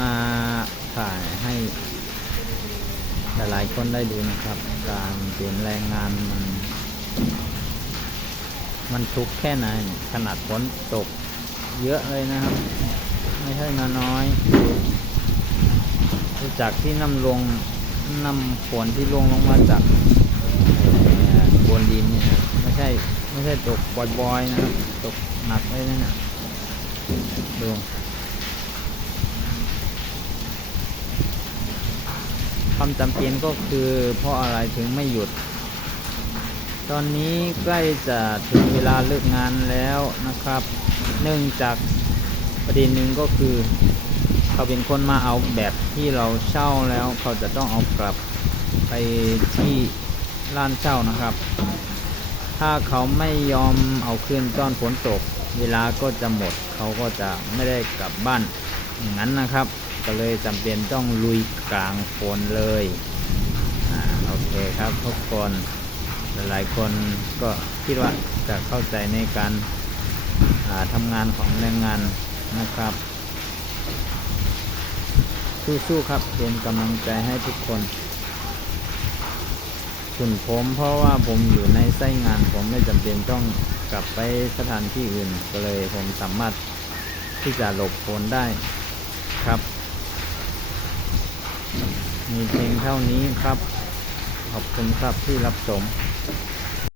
มาถ่ายให้หลายๆคนได้ดูนะครับการเปลี่ยนแรงงานมันทุกข์แค่ไหนขนาดฝนตกเยอะเลยนะครับไม่ใช่น้อยๆจากที่น้ำฝนที่ลงมาจากบนดินนี่นะไม่ใช่ตกบ่อยๆนะครับตกหนักเลยนะดูความจำเป็นก็คือเพราะอะไรถึงไม่หยุดตอนนี้ใกล้จะถึงเวลาเลิกงานแล้วนะครับเนื่องจากประเด็นหนึ่งก็คือเขาเป็นคนมาเอาแบบที่เราเช่าแล้วเขาจะต้องเอากลับไปที่ร้านเช่านะครับถ้าเขาไม่ยอมเอาคืนตอนฝนตกเวลาก็จะหมดเขาก็จะไม่ได้กลับบ้านอย่างนั้นนะครับก็เลยจำเป็นต้องลุยกลางฝนเลยโอเคครับทุกคนหลายคนก็คิดว่าจะเข้าใจในการทำงานของแรงงานนะครับสู้ๆครับเป็นกำลังใจให้ทุกคนส่วนผมเพราะว่าผมอยู่ในไส้งานผมไม่จำเป็นต้องกลับไปสถานที่อื่นก็เลยผมสามารถที่จะหลบฝนได้ครับมีเพียงเท่านี้ครับขอบคุณครับที่รับชม